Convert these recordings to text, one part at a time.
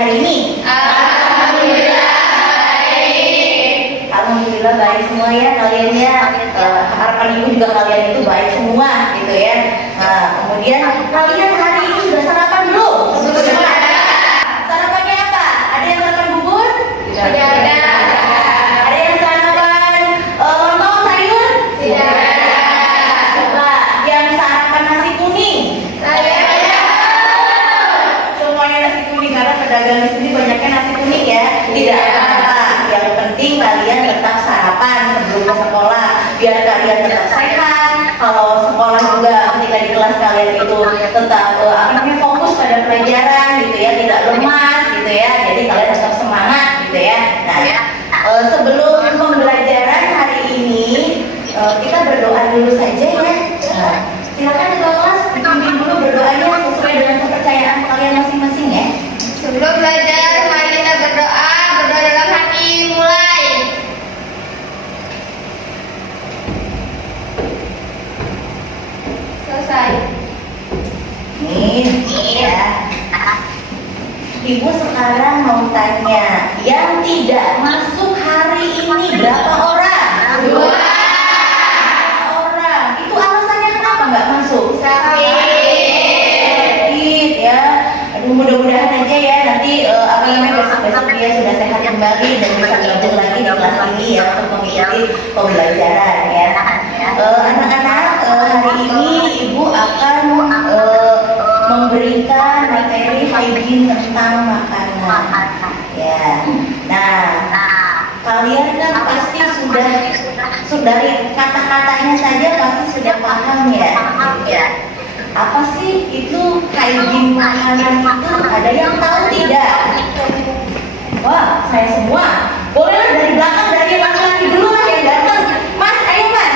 hari ini? Alhamdulillah baik. Alhamdulillah baik semua ya kalian ya. Harapan ibu juga kalian itu baik semua gitu ya. Nah, kemudian kalian hari ini sudah sarapan belum? Sudah. Sarapannya apa? Ada yang sarapan bubur? Sudah ada. Ada yang sarapan lontong sayur? Tidak ada. Coba yang sarapan nasi kuning? Saya Semuanya nasi kuning karena pedagang di sini banyaknya nasi kuning ya. Tidak apa-apa. Yang penting kalian tetap sarapan sebelum ke sekolah biar kalian tetap sehat. Kalau sekolah juga ketika di kelas kalian itu tetap fokus pada pelajaran gitu ya, tidak lemas gitu ya. Jadi kalian tetap semangat gitu ya. Nah, sebelum pembelajaran hari ini kita berdoa dulu saja ya. Nah, silakan ketua kelas pimpin dulu berdoanya sesuai dengan kepercayaan kalian masing-masing ya. sebelum belajar mari kita berdoa dalam hati mulai. Selesai. Amin. Ya. Ibu sekarang mau tanya, yang tidak masuk hari ini berapa orang? 2. Berapa orang. Itu alasannya kenapa nggak masuk? Sakit ya. Aduh, mudah-mudahan aja ya nanti besok-besok dia sudah sehat kembali dan bisa gabung lagi di kelas ini ya untuk mengikuti pembelajaran ya. Anak-anak, hari ini ibu akan memberikan materi hygiene tentang makanan ya. Nah, kalian kan pasti sudah dari kata-katanya saja pasti sudah paham ya. Apa sih itu hygiene makanan itu? Ada yang tahu tidak? Wah, saya semua. Boleh dari belakang, dari laki-laki dulu lah yang datang. Mas, ayo mas.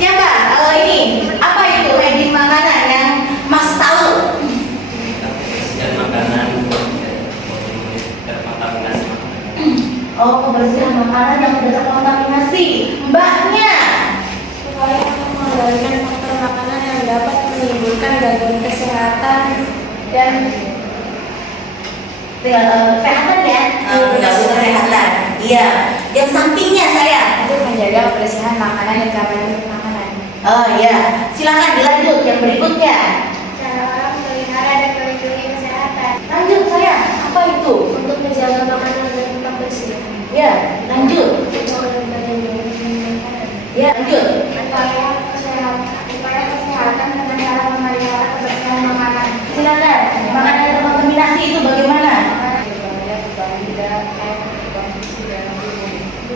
Siapa? Kalau ini, apa itu hygiene makanan yang mas tahu? Dan makanan terkontaminasi. Oh, kebersihan makanan yang sudah terkontaminasi. Mbaknya? Supaya mengendalikan faktor makanan yang dapat menimbulkan gangguan kesehatan dan Kesehatan ya? Gangguan kesehatan. Iya. Yang sampingnya saya. untuk menjaga kebersihan makanan dan keamanan makanan. Oh iya. Silakan dilanjut yang berikutnya. Cara orang melihara dan melindungi kesehatan Lanjut saya. Apa itu? untuk menjaga makanan agar tetap bersih. Ya, lanjut. Ya, lanjut. Upaya kesehatan dengan cara memelihara kebersihan makanan. Silakan. Makanan terkontaminasi itu bagaimana?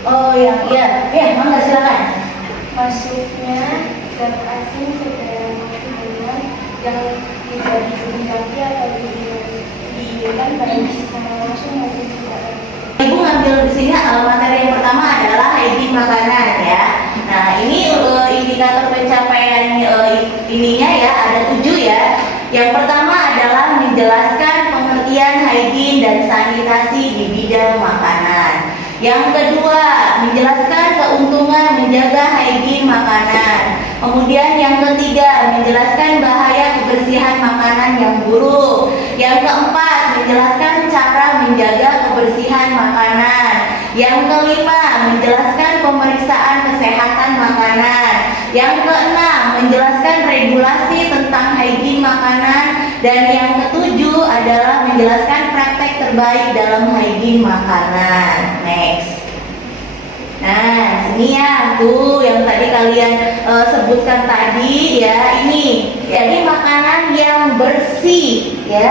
Oh ya, iya. Ya, mangga silakan. Masuknya zat asing ke dalam makanan yang tidak dikehendaki atau diinginkan pada secara langsung maupun tidak. Ibu ngambil di sini materi yang pertama adalah hygiene makanan ya. Nah, ini indikator pencapaian ininya ya ada 7 ya. Yang pertama adalah menjelaskan pengertian hygiene dan sanitasi di bidang makanan. Yang kedua, menjelaskan keuntungan menjaga hygiene makanan. Kemudian yang ketiga, menjelaskan bahaya kebersihan makanan yang buruk. Yang keempat, menjelaskan cara menjaga kebersihan makanan. Yang kelima, menjelaskan pemeriksaan kesehatan makanan. Yang keenam, menjelaskan regulasi tentang hygiene makanan. Dan yang ketujuh adalah menjelaskan praktek terbaik dalam hygiene makanan. Next. Nah, ini ya tuh yang tadi kalian sebutkan tadi ya, ini jadi makanan yang bersih ya,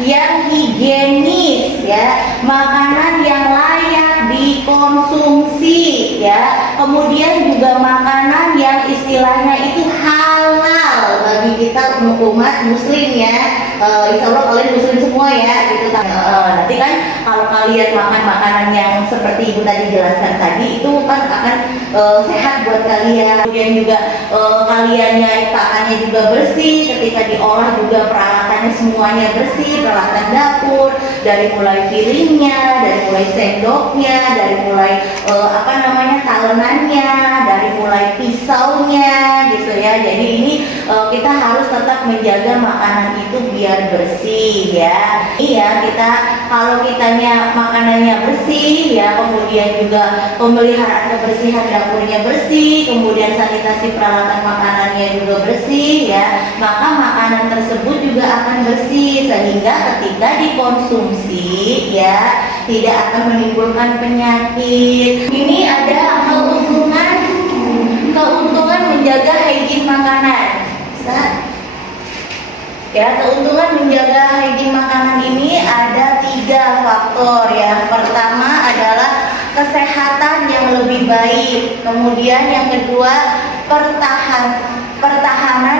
yang higienis ya, makanan yang layak dikonsumsi ya, kemudian juga makanan yang istilahnya itu halal bagi kita umat muslim ya. Insya Allah kalian muslim semua ya gitu kan. Nanti kan kalau kalian makan makanan yang seperti ibu tadi jelaskan tadi itu kan akan sehat buat kalian. Kemudian juga kaliannya pakannya juga bersih, ketika diolah juga peralatannya semuanya bersih, peralatan dapur dari mulai piringnya, dari mulai sendoknya, dari mulai talenannya, dari mulai pisaunya gitu ya. Jadi ini kita harus tetap menjaga makanan itu biar bersih ya. Iya, kita kalau kita makanannya bersih ya, kemudian juga pemeliharaan kebersihan dapurnya bersih, kemudian sanitasi peralatan makanannya juga bersih ya, maka makanan tersebut juga akan bersih sehingga ketika dikonsumsi ya tidak akan menimbulkan penyakit. Ini ada keuntungan menjaga hygiene makanan. Ya, keuntungan menjaga hygiene makanan ini ada 3 faktor. Yang pertama adalah kesehatan yang lebih baik. Kemudian yang kedua, pertahanan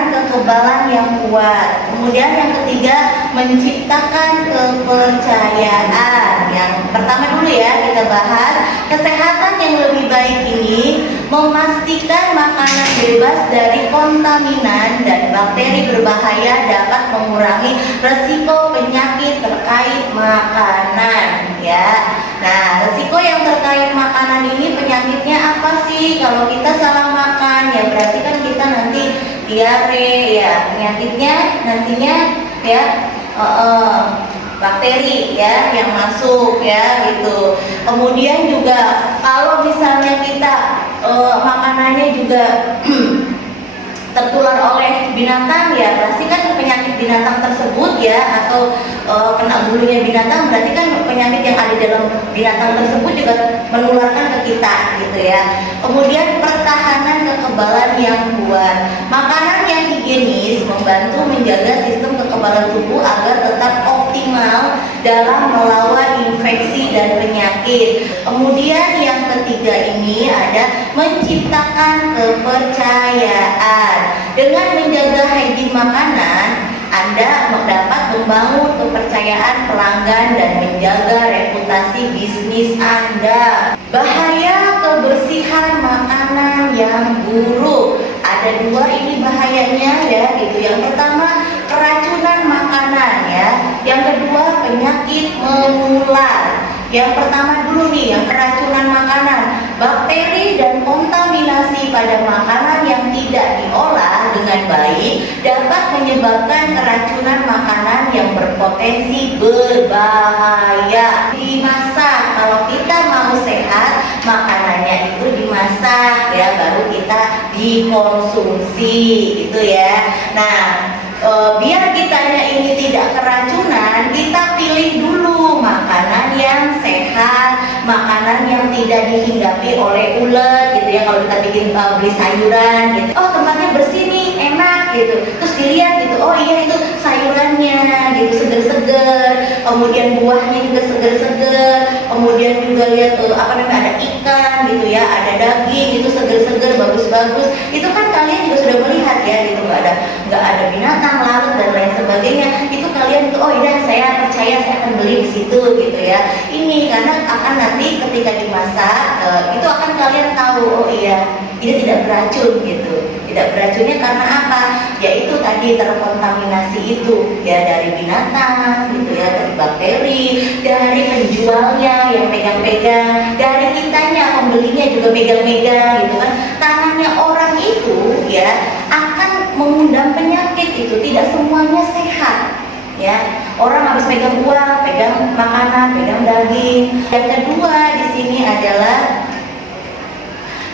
kekebalan yang kuat. Kemudian yang ketiga, menciptakan kepercayaan. Yang pertama dulu ya kita bahas, kesehatan yang lebih baik ini memastikan makanan bebas dari kontaminan dan bakteri berbahaya dapat mengurangi resiko penyakit terkait makanan ya. Nah, resiko yang terkait makanan ini penyakitnya apa sih? Kalau kita salah makan ya berarti kan kita nanti diare ya, penyakitnya nantinya ya bakteri ya yang masuk ya gitu. Kemudian juga kalau misalnya kita makanannya juga tertular oleh binatang ya, pasti kan penyakit binatang tersebut ya, atau kena bulunya binatang, berarti kan penyakit yang ada dalam binatang tersebut juga menularkan ke kita gitu ya. Kemudian pertahanan kekebalan yang kuat. Makanan yang higienis membantu menjaga sistem kekebalan tubuh agar tetap optimal dalam melawan infeksi dan penyakit. Kemudian yang ketiga ini ada menciptakan kepercayaan. Dengan menjaga hygiene makanan, Anda dapat membangun kepercayaan pelanggan dan menjaga reputasi bisnis Anda. Bahaya kebersihan makanan yang buruk. Ada 2 ini bahayanya ya gitu. Yang pertama, keracunan makanan ya. Yang kedua, penyakit menular. Yang pertama dulu nih, yang keracunan makanan. Bakteri dan kontaminasi pada makanan yang tidak diolah dengan baik dapat menyebabkan keracunan makanan yang berpotensi berbahaya. Dimasak, kalau kita mau sehat, makanannya itu dimasak ya, baru kita dikonsumsi gitu ya. Nah, biar kitanya ini tidak keracunan, kita pilih dulu makanan yang sehat, makanan yang tidak dihinggapi oleh ulat gitu ya. Kalau kita bikin beli sayuran gitu, oh tempatnya bersih nih, enak gitu, terus dilihat gitu, oh iya itu sayurannya gitu seger-seger, kemudian buahnya juga seger-seger, kemudian juga lihat ada ikan gitu ya, ada daging itu seger-seger, bagus-bagus. Itu kan kalian juga sudah melihat ya gitu, nggak ada binatang laut dan lain sebagainya. Itu kalian tuh, oh iya saya percaya, saya akan beli di situ gitu ya. Ini karena akan nanti ketika dimasak itu akan kalian tahu, oh iya ini tidak beracun gitu. Tidak beracunnya karena apa? Yaitu tadi terkontaminasi itu ya, dari binatang gitu ya, dari bakteri, dari penjualnya yang pegang-pegang, dari kitanya pembelinya juga pegang-pegang gitu kan. Tangannya orang itu ya akan mengundang penyakit itu, tidak semuanya sehat ya. Orang habis pegang uang, pegang makanan, pegang daging. Yang kedua di sini adalah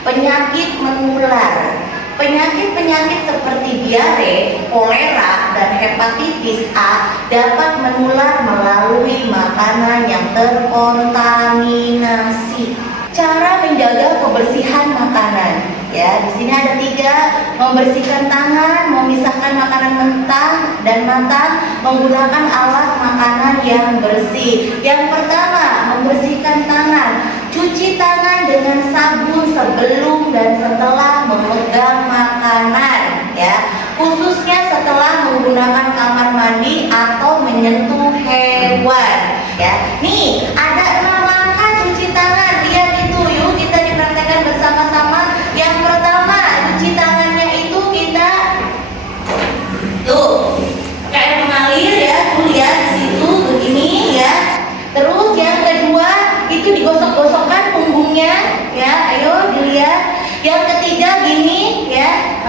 penyakit menular. Penyakit-penyakit seperti diare, kolera, dan hepatitis A dapat menular melalui makanan yang terkontaminasi. Cara menjaga kebersihan makanan. Ya, di sini ada 3: membersihkan tangan, memisahkan makanan mentah dan matang, menggunakan alat makanan yang bersih. Yang pertama, membersihkan tangan. Cuci tangan dengan sabun sebelum dan setelah memegang makanan, ya, khususnya setelah menggunakan kamar mandi atau menyentuh hewan. Ya, nih ada 6 langkah cuci tangan. Lihat itu, yuk kita dipraktekkan bersama-sama. Yang pertama, cuci tangannya itu kita tuh pakai air mengalir ya, tuh lihat di situ begini ya. Terus yang kedua itu digosok-gosokkan punggungnya ya, ayo dilihat. Yang ketiga gini ya,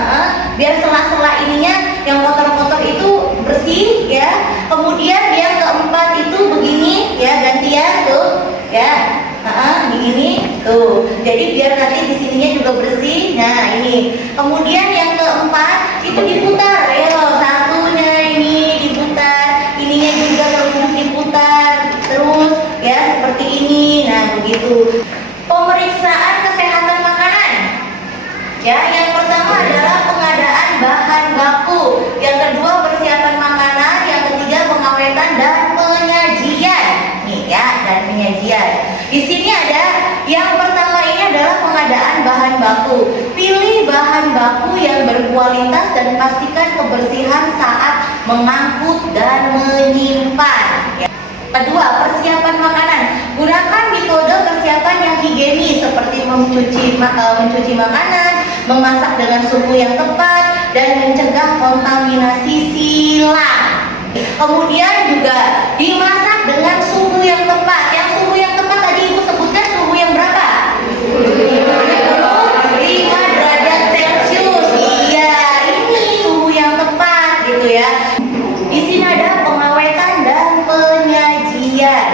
biar sela-sela ininya yang kotor-kotor itu bersih ya. Kemudian yang keempat itu begini ya, gantian tuh ya. Jadi biar nanti di sininya juga bersih. Nah ini. Kemudian yang keempat itu diputar ya, satunya ini diputar, ininya juga terus diputar terus ya seperti ini. Nah begitu. Pemeriksaan kesehatan makanan. Ya, yang pertama adalah pengadaan bahan baku, yang kedua persiapan makanan, yang ketiga pengawetan dan penyajian. Nih ya, dan penyajian. Di sini ada yang pertama ini adalah pengadaan bahan baku. Pilih bahan baku yang berkualitas dan pastikan kebersihan saat mengangkut dan menyimpan. Ya. Kedua, persiapan makanan. Gunakan metode persiapan yang higienis seperti mencuci makanan, memasak dengan suhu yang tepat, dan mencegah kontaminasi silang. Kemudian juga dimasak dengan suhu yang tepat. Yang suhu yang tepat tadi Ibu sebutkan suhu yang berapa? 5 derajat Celcius. Iya, ini suhu yang tepat gitu ya. Di sini ada pengawetan dan penyajian.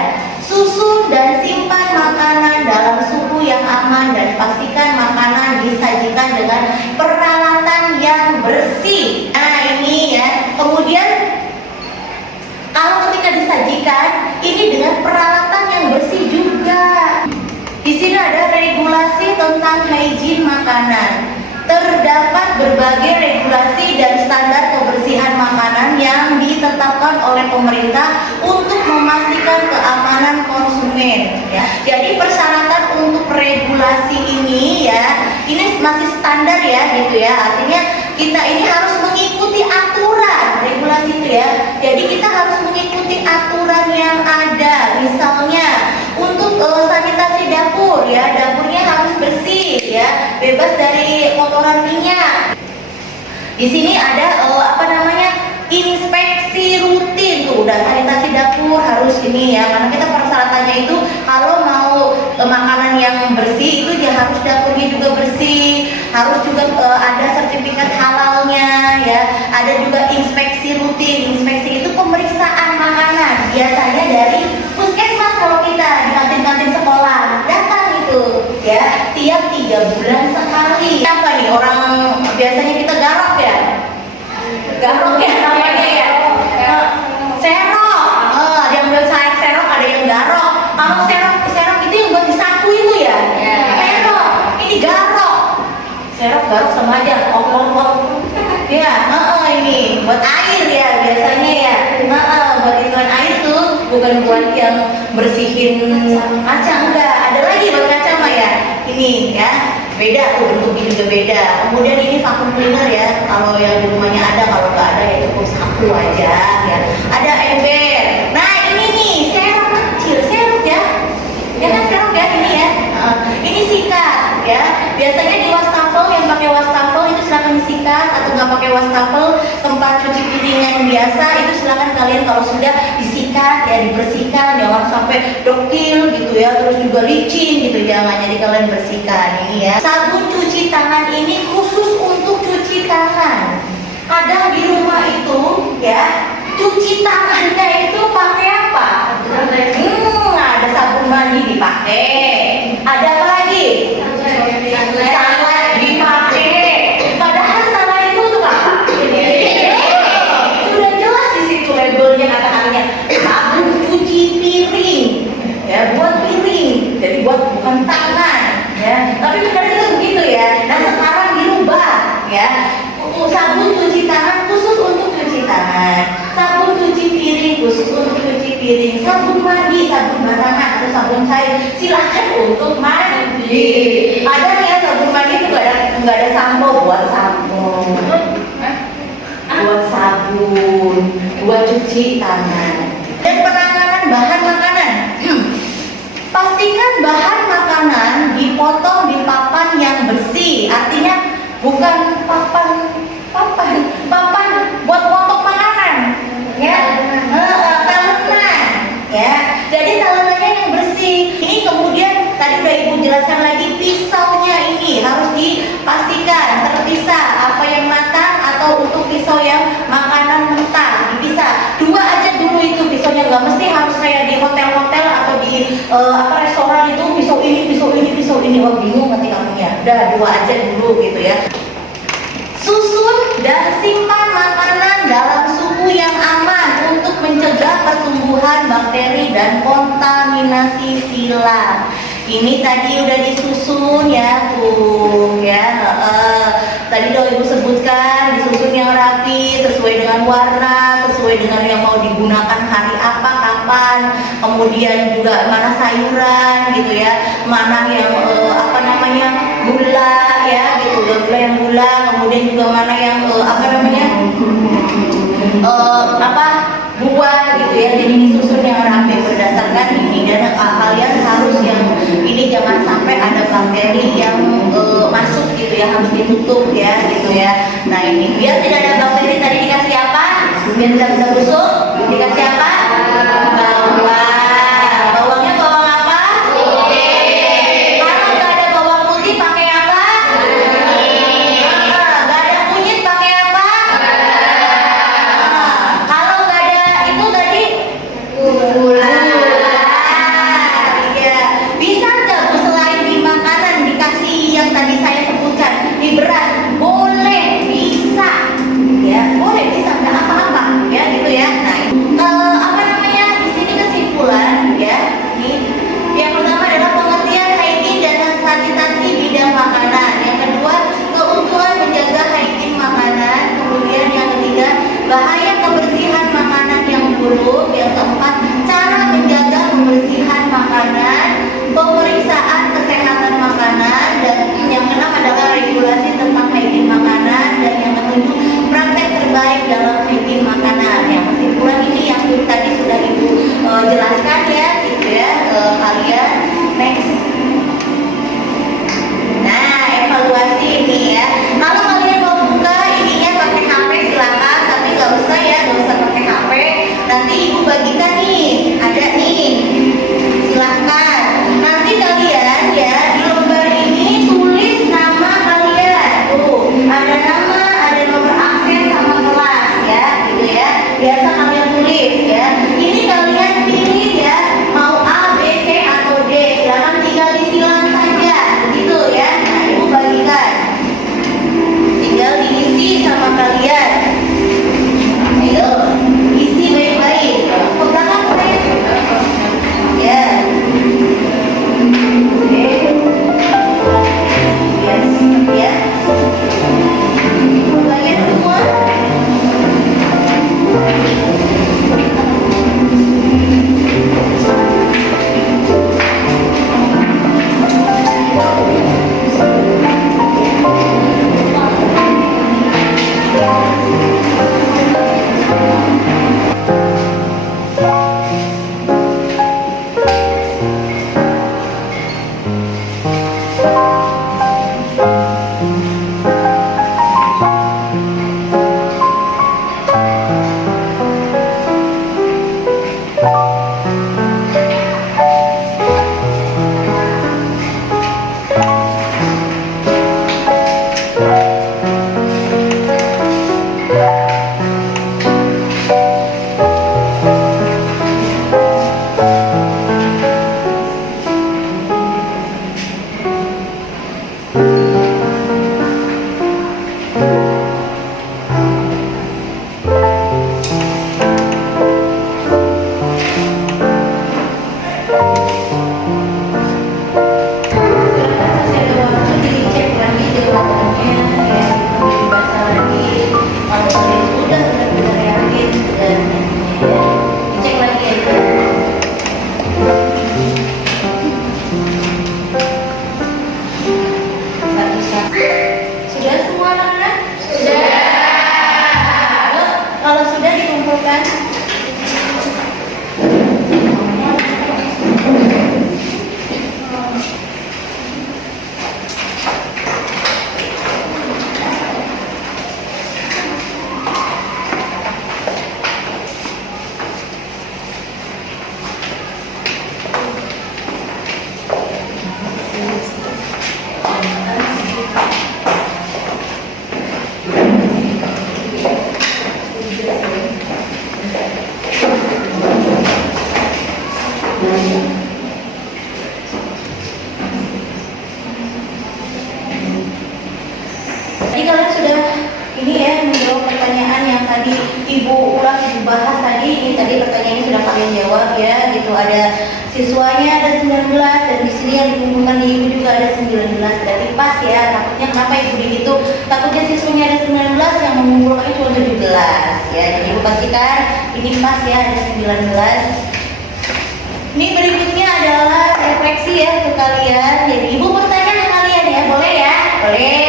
Susun dan simpan makanan dalam suhu yang aman dan pastikan makanan disajikan dengan peralatan yang bersih. Nah ini ya. Kemudian kalau ketika disajikan ini dengan peralatan yang bersih juga. Di sini ada regulasi tentang hygiene makanan. Terdapat berbagai regulasi dan standar kebersihan makanan yang ditetapkan oleh pemerintah untuk memastikan keamanan konsumen. Ya. Jadi persyaratan untuk regulasi ini ya, ini masih standar ya gitu ya. Artinya kita ini harus mengikuti aturan regulasi itu ya. Jadi kita harus mengikuti aturan yang ada. Misalnya untuk sanitasi dapur ya, dapurnya harus bersih ya, bebas dari kotoran minyak. Di sini ada inspeksi rutin tuh, udah sanitasi dapur harus ini ya, karena kita persyaratannya itu kalau mau makanan yang bersih itu ya harus dapurnya juga bersih, harus juga ada sertifikat halalnya ya, ada juga inspeksi rutin. Inspeksi itu pemeriksaan makanan, biasanya dari puskesmas kalau kita di kantin-kantin sekolah datang itu ya, tiap 3 bulan sekali. Apa nih orang biasanya kita garok ya? Garok ya namanya ya. Serok. Ada yang buat sayap serok, ada yang garok. Kalau serok itu yang buat disapu itu ya. Serok. Ini garok. Serok garok sama aja. Ya, ini buat air ya biasanya ya. Buat ituan air tuh bukan buat yang bersihin kaca, enggak. Ada lagi buat kaca mah ya. Ini ya. Beda tuh, bentuknya juga beda. Kemudian ini vacuum cleaner ya, kalau yang di rumahnya ada, kalau nggak ada ya cukup sapu aja ya. Ada ember. Nah ini nih serok kecil, serok ya kan serok ya ini ya. Ini sikat ya, biasanya di wastafel, yang pakai wastafel itu silakan disikat, atau nggak pakai wastafel tempat cuci piring yang biasa itu silakan kalian kalau sudah disikat ya, dibersihkan, jangan sampai dokil gitu ya, terus juga licin gitu, jangan, jadi kalian bersihkan ini ya. Sabun cuci tangan ini khusus untuk cuci tangan. Ada di rumah itu ya, cuci tangannya itu pakai apa? Ada sabun mandi dipakai. Ada apa lagi? Sangat dipakai. Padahal salah itu tuh apa? Itu udah jelas di situ labelnya, kata-katanya sabun cuci piring ya, buat piring, jadi buat bukan tangan ya. Tapi benar itu begitu ya. Nah sekarang dirubah ya, sabun cuci tangan khusus untuk cuci tangan, sabun cuci piring khusus untuk cuci piring, sabun mandi, sabun batangan atau sabun cair silahkan untuk mandi. Ada ya sabun mandi itu nggak ada sampo, buat sabun, buat sabun, buat cuci tangan. Dan penanganan bahan makanan. Pastikan bahan makanan dipotong di papan yang bersih, artinya bukan papan buat potong makanan ya, talenan ya, jadi talenannya yang bersih. Ini kemudian tadi udah Ibu jelaskan lagi, pisaunya ini harus dipastikan terpisah, apa yang matang atau untuk pisau yang makanan mentah dipisah. 2 aja dulu itu pisaunya, nggak mesti harus kayak di hotel-hotel atau di restoran itu pisau ini ini, oh bingung nanti kamunya. Udah 2 aja dulu gitu ya. Susun dan simpan makanan dalam suhu yang aman untuk mencegah pertumbuhan bakteri dan kontaminasi silang. Ini tadi udah disusun ya tuh ya. Tadi udah Ibu sebutkan disusun yang rapi sesuai dengan warna, sesuai dengan yang mau digunakan hari apa, kapan, kemudian juga mana sayuran gitu ya, mana yang apa namanya gula ya gitu, gula yang gula, kemudian juga mana yang apa namanya buah gitu ya. Jadi disusun yang rapi berdasarkan ini, dan kalian harus yang ini jangan sampai ada bakteri yang masuk gitu ya, harus ditutup ya gitu ya. Nah ini biar tidak ada bakteri, tadi dikasih apa? Biar tidak bisa busuk, dikasih apa? Bawangnya bawang apa? Putih. Kalau nggak ada bawang putih pakai apa? Nggak ada kunyit pakai apa? Kalau nggak ada itu tadi gula. Iya. Bisa nggak Bu selain di makanan dikasih yang tadi saya sebutkan di beras? Boleh, bisa. Ya, boleh, bisa, nggak apa-apa ya gitu ya. Nah, apa namanya di sini kesimpulan ya. Nih, yang pertama adalah pengertian hygiene dan sanitasi bidang makanan. Yang kedua, keuntungan menjaga hygiene makanan. Kemudian yang ketiga, bahaya kebersihan makanan yang buruk. Yang keempat, cara menjaga kebersihan makanan, pemeriksaan kesehatan makanan, dan yang keenam adalah regulasi tentang hygiene makanan, dan yang ketujuh, praktek terbaik dalam hygiene makanan. Yang kesimpulan ini yang tadi sudah Ibu jelaskan ya gitu ya kalian. Next. Nah, evaluasi ini ya. Kalau kalian mau buka ininya pakai HP silakan, tapi nggak usah ya, nggak usah pakai HP. Nanti Ibu bagikan nih, ada nih. Silahkan tadi pertanyaannya sudah kalian jawab ya, gitu. Ada siswanya ada 19 dan di sini yang dikumpulkan di ibu juga ada 19. Berarti pas ya. Takutnya kenapa ibu begitu? Takutnya siswanya ada 19 yang mengumpulkannya cuma 17 ya. Jadi ibu pastikan ini pas ya, ada 19. Ini berikutnya adalah refleksi ya ke kalian. Jadi ibu bertanya ke kalian ya, boleh ya? Boleh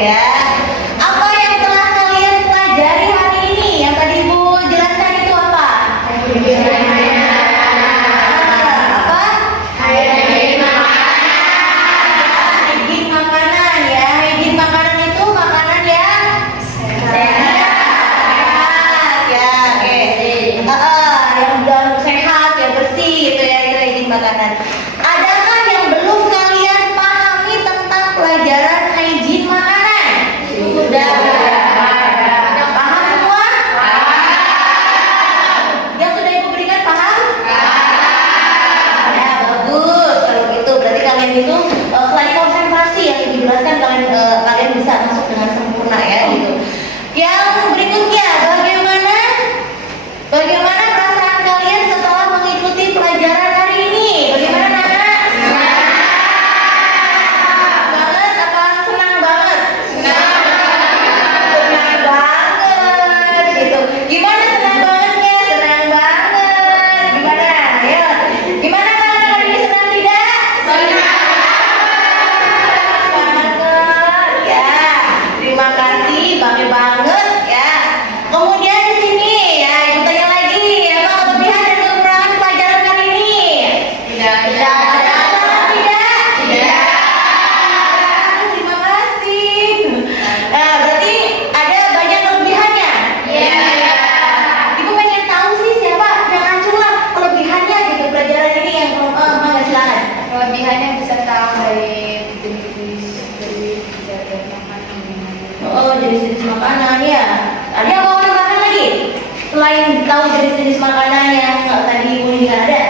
ya. Apa yang telah kalian pelajari hari ini? Yang tadi ibu jelaskan itu apa? Apa? Hygiene makanan ya. Hygiene makanan itu makanan yang sehat ya. Oke. Yang sehat, yang bersih gitu ya, itu hygiene makanan. Adakah yang belum kalian pahami tentang pelajaran hygiene makanan? Sudah. Paham semua? Yang sudah ibu berikan paham? Ya, bagus. Kalau gitu berarti kalian itu lagi konsentrasi yang dijelaskan, kalian bisa masuk dengan sempurna ya gitu. Yang berikutnya, bagaimana perasaan kalian setelah mengikuti pelajaran hari ini? Bagaimana Nana? Banget apa senang banget? Senang banget gitu. Gimana senang bangetnya? Senang banget. Gimana? Ayo. Gimana kalian hari ini senang tidak? Senang banget ya. Terima kasih, banget ya. Kemudian di sini ya, ibu tanya lagi, apa kelebihan dan kekurangan pelajaran hari ini? Tidak. Terima kasih. Nah, berarti ada banyak kelebihannya. Iya. Ibu pengen tahu sih siapa yang aculah kelebihannya gitu pelajaran ini yang mana silakan. Kelebihannya bisa tahu dari jenis makanan. Oh, jenis-jenis makanan ya. Ada yang mau tambahkan lagi? Selain tahu jenis-jenis makanan yang tadi ibu ini ada.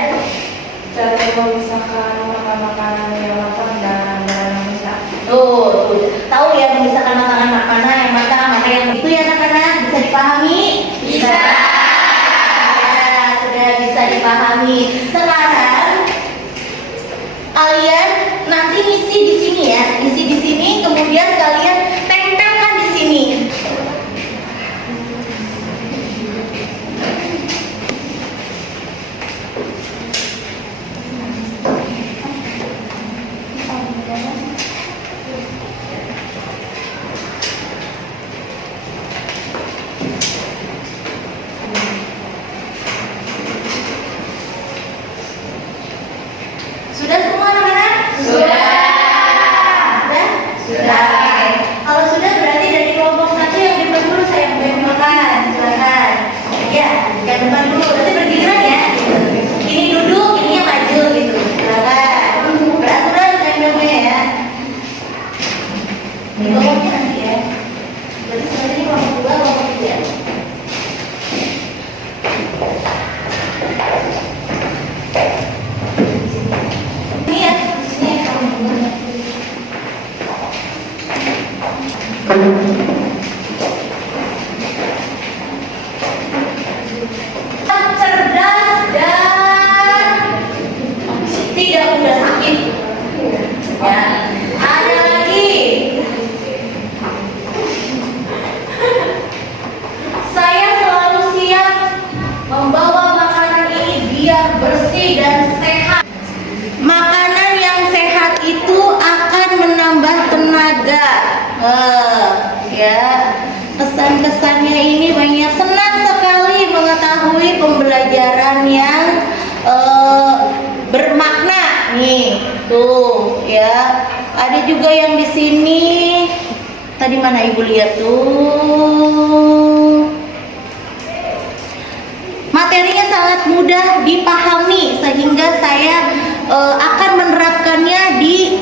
Kalau misalkan makan makanan yang matang dan bisa. Tuh, tahu ya memisahkan makanan yang matang, maka yang itu ya anak-anak bisa dipahami? Bisa. Ya, sudah bisa dipahami. Sekarang kalian nanti isi di sini ya, isi di sini, kemudian kalian tempelkan di sini. Sudah semua anak-anak? Sudah. Oke. Kalau sudah berarti dari kelompok 1 yang di depan dulu saya makan. Silakan. Ya, yang depan dulu. Nanti bergiliran ya. Ini duduk, ini yang maju gitu. Silakan. Beraturan tempelnya ya. Ini kelompoknya nanti ya. Berarti sebenarnya kelompok 2, kelompok 3. Ini ya, ini cerdas dan tidak mudah sakit. Ya, ada lagi. Saya selalu siap membawa makanan ini biar bersih dan sehat. Makanan yang sehat itu akan menambah tenaga. Ya, kesan-kesannya ini banyak. Senang sekali mengetahui pembelajaran yang bermakna nih. Tuh, ya. Ada juga yang di sini. Tadi mana ibu lihat tuh? Materinya sangat mudah dipahami sehingga saya akan menerapkannya di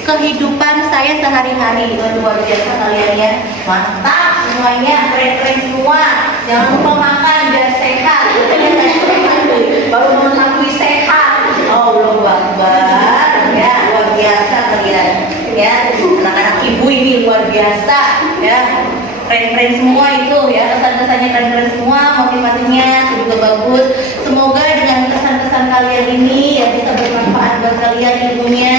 kehidupan saya sehari-hari. Luar biasa kalian ya, mantap semuanya, keren-keren semua. Jangan lupa makan biar sehat. Baru mengetahui sehat. Allahu Akbar ya, luar biasa kalian ya. Anak-anak ibu ini luar biasa ya, keren-keren semua itu ya, kesan-kesan rasanya keren-keren semua, motivasinya juga bagus. Semoga dengan kesan-kesan kalian ini ya bisa bermanfaat buat kalian ilmunya.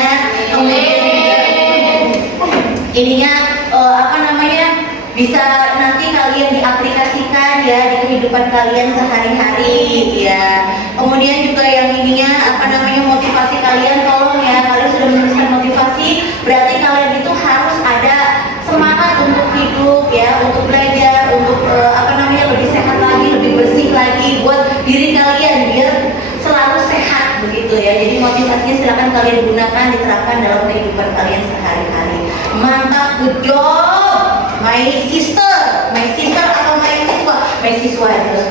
Ininya apa namanya, bisa nanti kalian diaplikasikan ya di kehidupan kalian sehari-hari ya. Kemudian juga yang ininya apa namanya, motivasi kalian, tolong ya, kalian sudah menuliskan motivasi, berarti kalian itu harus ada semangat untuk hidup ya, untuk belajar, untuk apa namanya, lebih sehat lagi, lebih bersih lagi buat diri kalian biar selalu sehat begitu ya. Jadi motivasinya silakan kalian gunakan, diterapkan dalam kehidupan kalian sehari-hari. Mantap, good job, my sister atau my siswa itu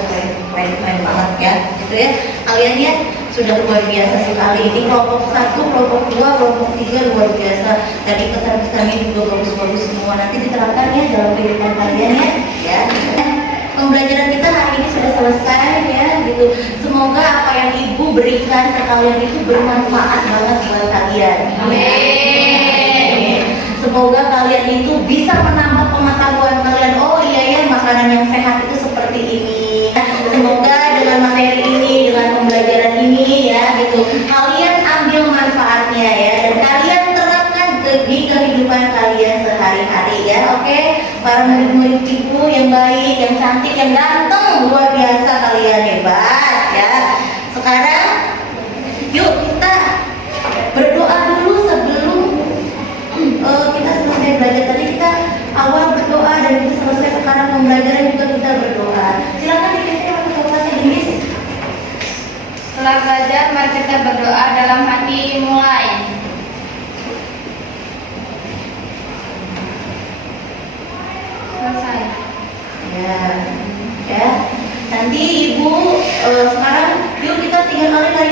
keren banget ya, gitu ya. Kalian ya sudah luar biasa sekali. Ini kelompok 1, kelompok 2, kelompok 3 luar biasa. Tadi pesan-pesannya juga bagus-bagus semua. Nanti diterapkan ya dalam kehidupan kalian ya. Pembelajaran kita hari ini sudah selesai ya, gitu. Semoga apa yang ibu berikan ke kalian itu bermanfaat banget buat kalian. Amin. Semoga kalian itu bisa menambah pengetahuan kalian. Oh iya ya, makanan yang sehat itu seperti ini. Semoga dengan materi ini, dengan pembelajaran ini ya, gitu, kalian ambil manfaatnya ya, dan kalian terapkan di kehidupan kalian sehari-hari ya. Oke, para murid-murid ibu yang baik, yang cantik, yang ganteng, luar biasa, kalian hebat ya. Sekarang yuk kita berdoa dulu sebelum kita selesai belajar. Tadi kita awal berdoa dan kita selesai, sekarang pembelajaran juga kita berdoa. Silakan dipimpin untuk bahasa Inggris. Setelah belajar, mari kita berdoa dalam hati. Mulai. Selesai. Ya. Nanti ibu sekarang yuk kita 3 kali